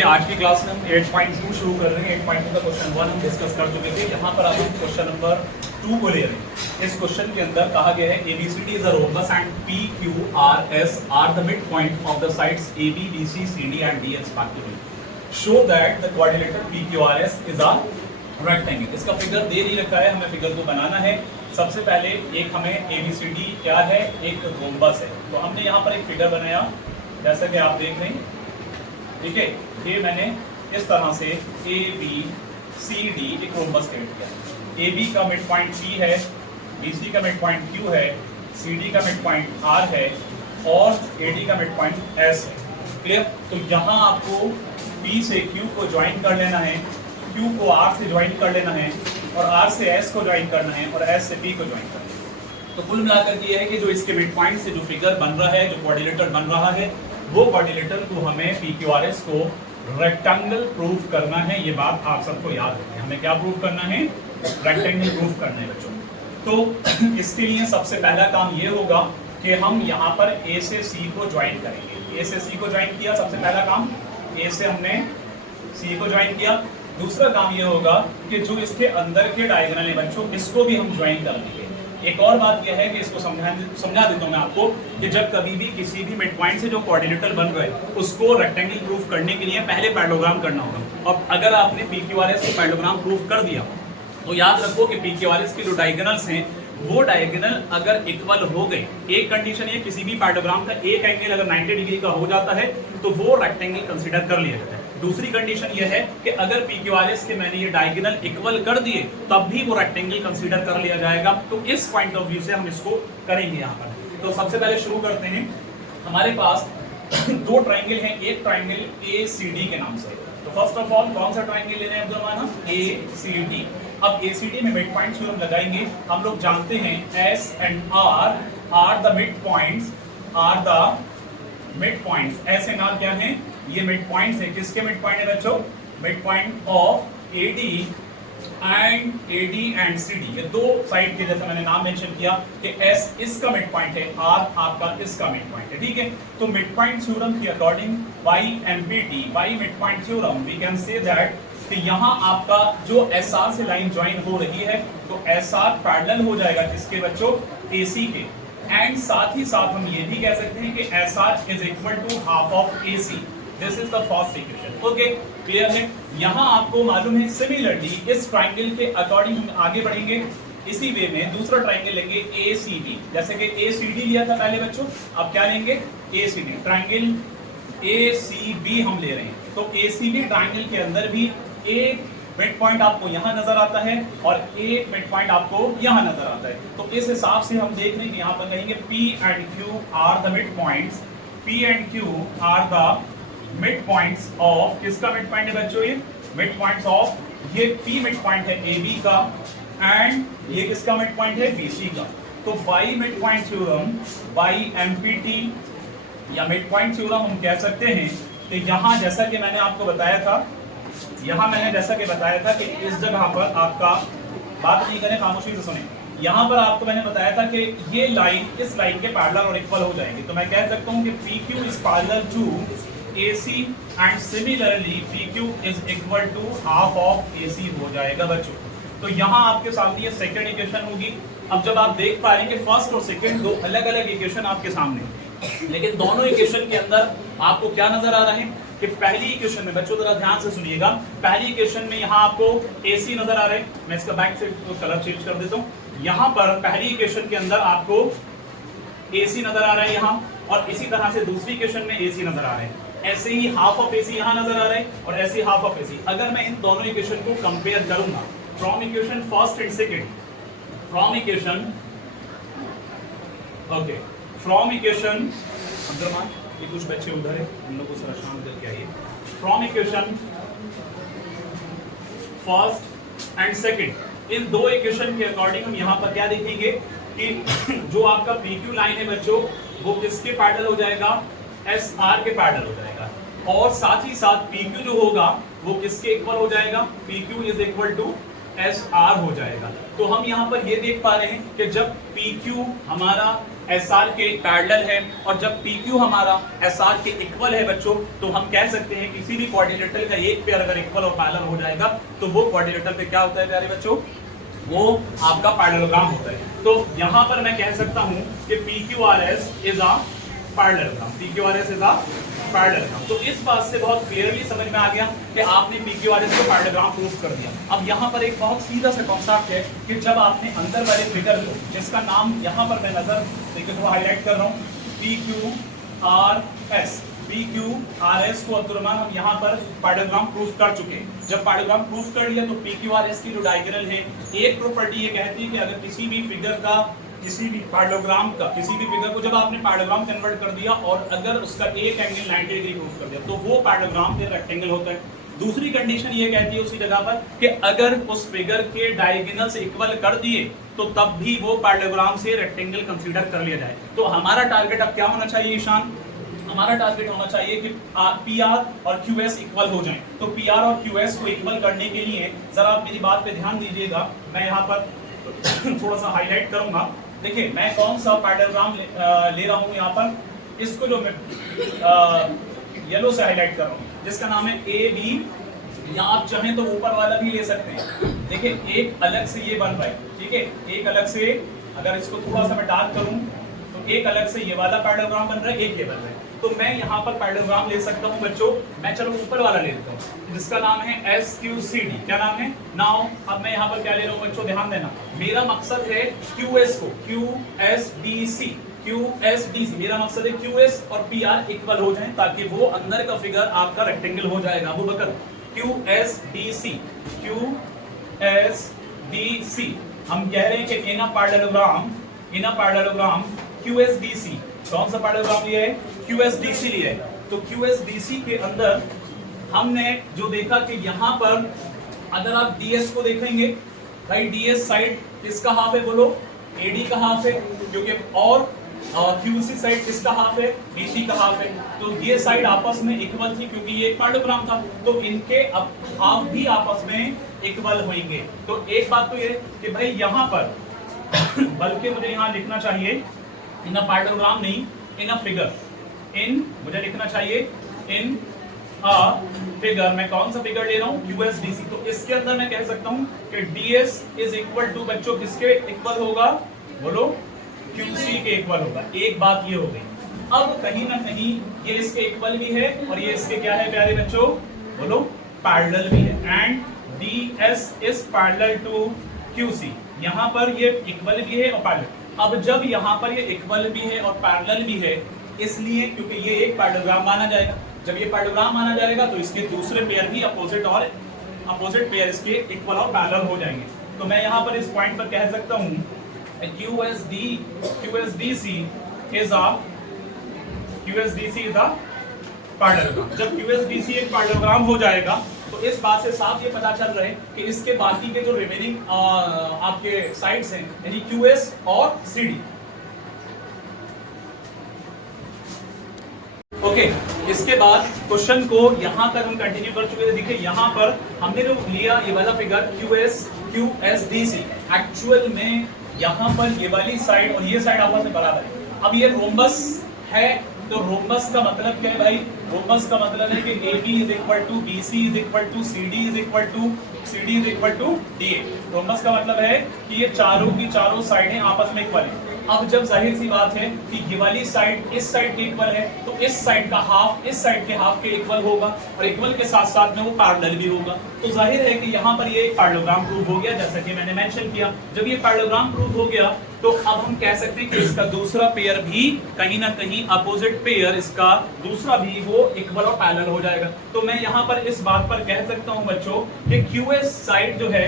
Okay, आज की class में हम 8.2 शुरू कर रहे हैं। 8.2 का क्वेश्चन 1 हम डिस्कस कर चुके थे। यहाँ पर आप क्वेश्चन नंबर 2 को ले रहे हैं। इस क्वेश्चन के अंदर कहा गया है ABCD is a rhombus and PQRS are the mid point of the sides AB, BC, CD and D respectively. Show that the quadrilateral PQRS is a rectangle. इसका फिगर दे नहीं रखा है, हमें फिगर को बनाना है। सबसे पहले एक हमें ABCD क्या है, एक रोम्बस है। तो हमने यहाँ पर एक फिगर बनाया जैसा कि आप देख रहे हैं, ठीक है। ये मैंने इस तरह से ABCD एक रोम्बस क्रिएट किया। AB का मिड पॉइंट P है, BC का मिड पॉइंट Q है, CD का मिड पॉइंट R है और AD का मिड पॉइंट S है। क्लियर? तो यहाँ आपको P से Q को ज्वाइन कर लेना है, Q को R से ज्वाइन कर लेना है और R से S को ज्वाइन करना है और S से P को ज्वाइन करना है। तो कुल मिलाकर ये है कि जो इसके मिड पॉइंट से जो फिगर बन रहा है, जो क्वाड्रिलेटरल बन रहा है, वो क्वाड्रिलेटरल को हमें PQRS को रेक्टेंगल प्रूफ करना है। ये बात आप सबको याद रखनी है। हमें क्या प्रूफ करना है? रेक्टेंगल प्रूफ करना है बच्चों। तो इसके लिए सबसे पहला काम ये होगा कि हम यहाँ पर A से C को ज्वाइन करेंगे। A से C को ज्वाइन किया, सबसे पहला काम। A से हमने C को ज्वाइन किया। दूसरा काम ये होगा कि जो इसके अंदर के डायगोनल है बच्चों, इसको भी हम ज्वाइन कर लेंगे। एक और बात यह है कि इसको समझा देता हूँ मैं आपको कि जब कभी भी किसी भी मिड पॉइंट से जो क्वाड्रिलेटरल बन रहा है उसको रेक्टेंगल प्रूफ करने के लिए पहले पैरेललोग्राम करना होगा। और अगर आपने PQRS को पैरेललोग्राम प्रूफ कर दिया तो याद रखो कि PQRS के जो डायगोनल्स हैं वो डायगोनल अगर इक्वल हो गए, एक कंडीशन है किसी भी पैरेललोग्राम का एक एंगल अगर 90 डिग्री का हो जाता है तो वो रेक्टेंगल कंसीडर कर लिया जाता है। दूसरी कंडीशन ये है कि अगर PQRS के मैंने ये डायगोनल इक्वल कर दिए तब भी वो रेक्टेंगल कंसीडर कर लिया जाएगा। तो इस पॉइंट ऑफ व्यू से हम इसको करेंगे यहाँ पर। तो सबसे पहले शुरू करते हैं। हमारे पास दो ट्राइंगल हैं, एक ट्राइंगल ACD के नाम से। तो फर्स्ट ऑफ ऑल कौन सा ट्राइंगल ले रहे हैं अब्दुल? ACD। अब ACD में मिड पॉइंट थ्योरम लगाएंगे। हम लोग जानते हैं S and R are the mid points, are the mid points. S and R क्या हैं? ये मिड पॉइंट्स है। किसके मिड पॉइंट है बच्चों? Mid point of AD and CD। ये दो साइड के, जैसे मैंने नाम मेंशन किया कि S इसका मिड पॉइंट है, R आपका इसका मिड पॉइंट है, ठीक है। तो मिड पॉइंट थ्योरम की according by MPT, by mid point theorem we can say that कि यहाँ आपका जो SR से लाइन ज्वाइन हो रही है तो SR पैरेलल हो जाएगा किसके बच्चों? AC के। एंड साथ ही साथ हम ये भी कह सकते हैं कि SR is equal to half of AC। This is the first equation. Okay, clear है? यहाँ आपको मालूम है सिमिलरली इस ट्राइंगल के अकॉर्डिंग हम आगे बढ़ेंगे। इसी वे में दूसरा ट्राइंगल लेंगे ACD। जैसे कि ACD लिया था पहले बच्चों, अब क्या लेंगे? ACD। ट्राइंगल ACB हम ले रहे हैं। तो ACB ट्राइंगल के अंदर भी एक मिड पॉइंट आपको यहाँ नजर आता है और एक मिड पॉइंट आपको यहाँ नजर आता है। तो इस हिसाब से हम देख रहे हैं कि यहाँ पर कहेंगे P and Q are the mid points. P and Q are the mid points of, किसका मिड पॉइंट है बच्चों? ये मिड पॉइंट्स ऑफ, ये P मिड पॉइंट है AB का एंड ये किसका मिड पॉइंट है? BC का। तो by mid point theorem, by MPT या मिड पॉइंट थ्योरम हम कह सकते हैं कि यहाँ जैसा कि मैंने आपको बताया था, यहाँ मैंने जैसा कि बताया था कि इस जगह पर आपका, बात नहीं करें, खामोशी से सुने, यहाँ पर आपको मैंने बताया था कि ये लाइन इस लाइन के पैरेलल और इक्वल हो जाएंगे। तो मैं कह सकता हूँ कि PQ is parallel to AC and similarly PQ is equal to half of AC हो जाएगा बच्चों। तो यहाँ आपके सामने ये सेकंड इक्वेशन होगी। अब जब आप देख पा रहे हैं कि फर्स्ट और सेकंड दो अलग अलग इक्वेशन आपके सामने, लेकिन दोनों इक्वेशन के अंदर आपको क्या नजर आ रहा है कि पहली इक्वेशन में बच्चों जरा ध्यान से सुनिएगा, पहली इक्वेशन में यहाँ आपको AC नजर आ रहा है। मैं इसका बैक से कलर चेंज कर देता हूँ। यहाँ पर पहली इक्वेशन के अंदर आपको AC नजर आ रहा है यहाँ, और इसी तरह से दूसरी इक्वेशन में AC नजर आ रहा है। ऐसे ही हाफ ऑफ AC यहाँ नजर आ रहा है और ऐसे हाफ ऑफ AC। अगर मैं इन दोनों इक्वेशन को कंपेयर करूंगा from equation first and second, from equation, okay, from equation, Abdul Rahman ये कुछ बच्चे उधर है, उन लोगों को शांत करके आइए। From equation first and second, इन दो इक्वेशन के अकॉर्डिंग हम यहाँ पर क्या देखेंगे कि जो आपका PQ लाइन है बच्चों वो किसके पैरेलल हो जाएगा? SR के पैरेलल हो जाएगा। और साथ ही साथ PQ जो होगा वो किसके इक्वल हो जाएगा? PQ is equal to S R हो जाएगा। तो हम यहाँ पर ये देख पा रहे हैं कि जब पी क्यू हमारा एस आर के पैरेलल है और जब पी क्यू हमारा एस आर के इक्वल है बच्चों, तो हम कह सकते हैं किसी भी क्वाड्रिलेटरल का एक पेयर अगर इक्वल और पैरेलल हो जाएगा तो वो क्वाड्रिलेटरल पे क्या होता है प्यारे बच्चों, वो आपका पैरेललोग्राम होता है। तो यहाँ पर मैं कह सकता हूँ कि P Q R S is a parallelogram, P Q R S is a parallelogram. तो इस बात से बहुत क्लियरली समझ में आ गया कि आपने PQRS को पैरेललोग्राम प्रूव कर दिया। अब यहाँ पर एक बहुत सीधा सा कॉन्सेप्ट है कि जब आपने अंदर वाले फिगर को, जिसका नाम यहाँ पर मैं नजर देखिए थोड़ा हाईलाइट कर रहा हूँ, PQRS, PQRS को तुरंत हम यहाँ पर पैरेललोग्राम प्रूफ कर चुके हैं। जब पैरेललोग्राम प्रूफ कर लिया तो PQRS की जो डायगोनल है, एक प्रॉपर्टी ये कहती है कि अगर किसी भी फिगर का, किसी भी पैरेललोग्राम का, किसी भी फिगर को जब आपने पैरेललोग्राम कन्वर्ट कर दिया और अगर उसका एक एंगल 90 डिग्री प्रूफ कर दिया तो वो पैरेललोग्राम फिर रेक्टेंगल होता है। दूसरी कंडीशन ये कहती है उसी जगह पर कि अगर उस फिगर के डायगोनल से इक्वल कर दिए तो तब भी वो पैरेललोग्राम से रेक्टेंगल कंसीडर कर लिया जाए। तो हमारा टारगेट अब क्या होना चाहिए ईशान, हमारा टारगेट होना चाहिए कि PR और QS इक्वल हो जाएं। तो PR और QS को इक्वल करने के लिए जरा आप मेरी बात पे ध्यान दीजिएगा, मैं यहाँ पर थोड़ा सा हाईलाइट करूंगा। देखिए मैं कौन सा पैरेललोग्राम ले रहा हूँ यहाँ पर, इसको जो मैं येलो से हाईलाइट कर रहा हूँ जिसका नाम है AB, या आप चाहें तो ऊपर वाला भी ले सकते हैं। देखिए एक अलग से ये बन रहा है, ठीक है, एक अलग से, अगर इसको थोड़ा सा मैं डार्क करूं तो एक अलग से ये वाला पैरेललोग्राम बन रहा है, एक ये बन रहा है। तो मैं यहाँ पर पैरेललोग्राम ले सकता हूँ बच्चों, मैं चलो ऊपर वाला ले लेता हूँ जिसका नाम है SQCD। क्या नाम है नाउ? अब मैं यहाँ पर क्या ले रहा हूँ बच्चों, ध्यान देना, मेरा मकसद है QS को QSDC, मेरा मकसद है QS और PR इक्वल हो जाएं ताकि वो अंदर का फिगर आपका रेक्टेंगल हो जाएगा। अबू बकर QSDC हम कह रहे हैं कि इन अ पैरेललोग्राम QSDC, कौन सा पैरेललोग्राम लिया है, QSDC लिया है। तो QSDC के अंदर हमने जो देखा कि यहाँ पर अगर आप DS को देखेंगे भाई, DS साइड किसका हाफ है बोलो, AD का हाफ है, क्योंकि और QC साइड किसका हाफ है, BC का हाफ है। तो ये साइड आपस में इक्वल थी क्योंकि ये एक पैरेललोग्राम था, तो इनके अब हाफ भी आपस में इक्वल होंगे। तो एक बात तो ये कि भाई यहाँ पर बल्कि मुझे यहाँ लिखना चाहिए इन अ पैरेललोग्राम नहीं, इन अ फिगर, इन मुझे लिखना चाहिए इन अ फिगर। मैं कौन सा फिगर ले रहा हूँ, QSDC। तो इसके अंदर मैं कह सकता हूँ कि DS इज इक्वल टू बच्चों किसके इक्वल होगा बोलो, QC के इक्वल होगा। एक बात ये हो गई। अब कहीं ना कहीं ये इसके इक्वल भी है और ये इसके क्या है प्यारे बच्चों बोलो, पैरेलल भी है। And DS is parallel to QC, यहाँ पर ये इक्वल भी है और पैरेलल। अब जब यहाँ पर ये इक्वल भी है और पैरेलल भी है, इसलिए क्योंकि ये एक पैरेललोग्राम माना जाएगा, जब ये पैरेललोग्राम माना जाएगा तो इसके दूसरे पेयर भी अपोजिट पेयर इसके इक्वल और पैरेलल हो जाएंगे। तो मैं यहाँ पर इस पॉइंट पर कह सकता हूँ QSDC is a पैरेललोग्राम। जब QSDC एक पैरेललोग्राम हो जाएगा तो इस बात से साफ ये पता चल रहा है कि इसके बाकी के जो रिमेनिंग आपके साइड्स हैं यानी QS और CD। ओके, इसके बाद क्वेश्चन को यहाँ तक हम कंटिन्यू कर चुके थे। देखिए यहाँ पर हमने जो लिया ये वाला फिगर QSDC, एक्चुअल में यहाँ पर ये वाली साइड और ये साइड आपस में बराबर है। अब ये रोम्बस है, तो रोम्बस का मतलब क्या है भाई, रोम्बस का मतलब है कि AB is equal to BC is equal to CD is equal to DA। Rhombus का मतलब है कि ये चारों की चारों साइडें आपस में इक्वल है। अब जब जाहिर सी बात है कि ये वाली साइड इस साइड के इक्वल है तो इस साइड का हाफ इस साइड के हाफ के इक्वल होगा और इक्वल के साथ साथ में वो पैरेलल भी होगा। तो जाहिर है कि यहाँ पर ये एक पैरेललोग्राम प्रूव हो गया, जैसा कि मैंने मेंशन किया। जब ये पैरेललोग्राम प्रूव हो गया तो अब हम कह सकते हैं कि इसका दूसरा पेयर भी कहीं ना कहीं अपोजिट पेयर, इसका दूसरा भी वो इक्वल और पैरेलल हो जाएगा। तो मैं यहाँ पर इस बात पर कह सकता हूँ बच्चों कि QS साइड जो है,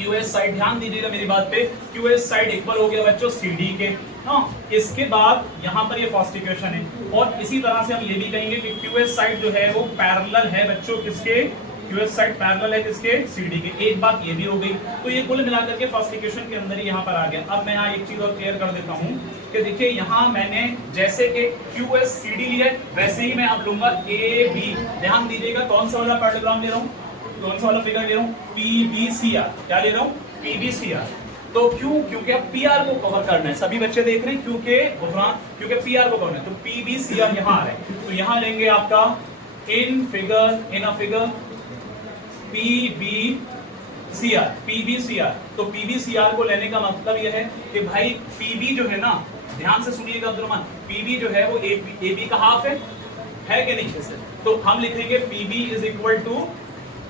QS साइड ध्यान दीजिएगा मेरी बात पे, QS साइड इक्वल हो गया बच्चों CD के। हाँ, इसके बाद यहाँ पर ये फर्स्ट इक्वेशन है और इसी तरह से हम ये भी कहेंगे कि QS साइड जो है वो पैरेलल है बच्चों किसके, QS साइड पैरेलल है किसके, CD के। एक बात ये भी हो गई। तो ये कुल मिलाकर के फर्स्ट इक्वेशन के अंदर ही यहाँ पर आ गया। अब मैं यहाँ एक चीज और क्लियर कर देता हूँ कि देखिए यहाँ मैंने जैसे कि QS CD लिया वैसे ही मैं अब लूंगा AB। ध्यान दीजिएगा कौन सा वाला पैरेललोग्राम ले रहा हूँ, कौन सा वाला फिगर ले रहा हूँ, PBCR, क्या ले रहा हूँ, PBCR। तो क्यों, क्योंकि अब PR को कवर करना है, सभी बच्चे देख रहे हैं, क्योंकि PR को कवर है, तो PBCR यहाँ आ रहा है, तो यहाँ लेंगे आपका इन अ फिगर PBCR। तो PBCR को लेने का मतलब यह है कि भाई PB जो है ना, ध्यान से सुनिएगा अब्दुलरहमान, PB जो है वो AB का हाफ है कि नहीं? तो हम लिखेंगे PB इज इक्वल टू,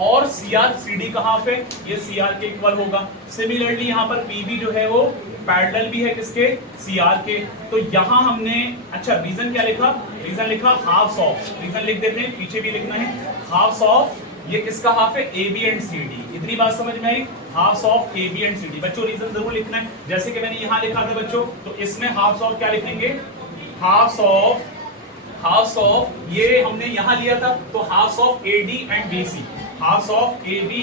और CR CD का हाफ है, ये CR के इक्वल होगा। सिमिलरली यहाँ पर PB जो है वो पैरेलल भी है किसके, CR के। तो यहाँ हमने, अच्छा रीजन क्या लिखा, रीजन लिखा हाफ ऑफ, रीजन लिख देते हैं, पीछे भी लिखना है हाफ ऑफ, ये किसका हाफ है, AB एंड CD। इतनी बात समझ में आई, half of AB and CD। बच्चों रीजन जरूर लिखना है, जैसे कि मैंने यहाँ लिखा था बच्चों, तो इसमें हाफ ऑफ क्या लिखेंगे, हाफ ऑफ ये हमने यहाँ लिया था, तो half of AD and BC, half of AD,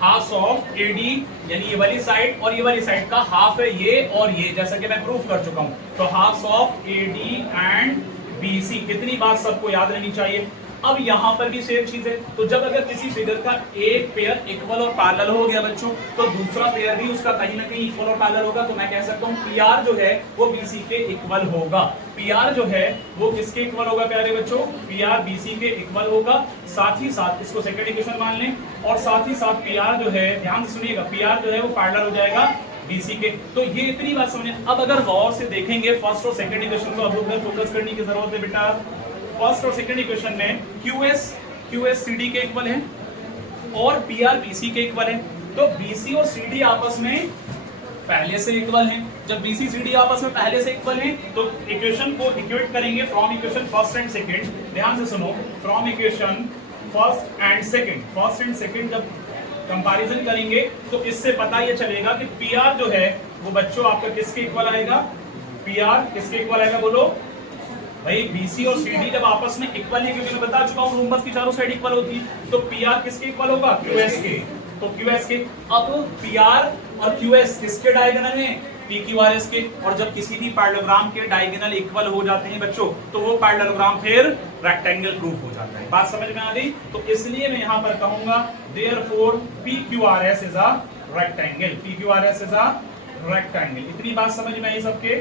half of AD यानी ये वाली साइड और ये वाली साइड का हाफ है ये और ये, जैसा कि मैं प्रूफ कर चुका हूं। तो half of AD and BC, कितनी बात सबको याद रहनी चाहिए। अब यहां पर भी सेम चीज है, तो जब अगर किसी फिगर का एक पेयर इक्वल और पैरेलल हो गया बच्चों, तो दूसरा पेयर भी उसका कहीं ना कहीं इक्वल और पैरेलल होगा, तो मैं कह सकता हूं PR जो है वो BC के इक्वल होगा। PR जो है वो किसके इक्वल होगा प्यारे बच्चों, PR BC के इक्वल होगा। साथ ही साथ इसको सेकंड इक्वेशन मान लें, और साथ ही साथ PR जो है, ध्यान से सुनिएगा, PR जो है वो पैरेलल हो जाएगा BC के। तो ये इतनी बात समझे। अब अगर गौर से देखेंगे फर्स्ट और सेकंड इक्वेशन को, अब लोग फोकस करने की जरूरत है बेटा। फर्स्ट और सेकंड इक्वेशन में QS CD के इक्वल है और PR BC के इक्वल है। तो BC और CD आपस में पहले से इक्वल हैं। जब BC CD आपस में पहले से इक्वल हैं, तो इक्वेशन को इक्वेट करेंगे from equation first and second. ध्यान से सुनो, from equation first and second जब कंपैरिजन करेंगे, तो इससे पता ये चलेगा कि PR जो है वो बच्चों आपका किसके इक्वल आएगा, PR किसके इक्वल आएगा, बोलो भाई। BC और CD जब आपस में इक्वल है, क्योंकि मैं बता चुका हूं रूमबस की चारों साइड इक्वल होती है, तो PR किसके इक्वल होगा, QS के। तो QS के, अब PR और QS किसके डायगोनल हैं, PQRS के। और जब किसी भी पैरेललोग्राम के डायगोनल इक्वल हो जाते हैं बच्चों, तो वो पैरेललोग्राम फिर रेक्टेंगल प्रूफ हो जाता है। बात समझ में आ गई? तो इसलिए मैं यहां पर कहूंगा therefore PQRS is a rectangle, PQRS is a rectangle. इतनी बात समझ में आई सबके?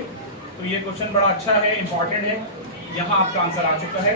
तो ये क्वेश्चन बड़ा अच्छा है, इंपॉर्टेंट है, यहाँ आपका आंसर आ चुका है।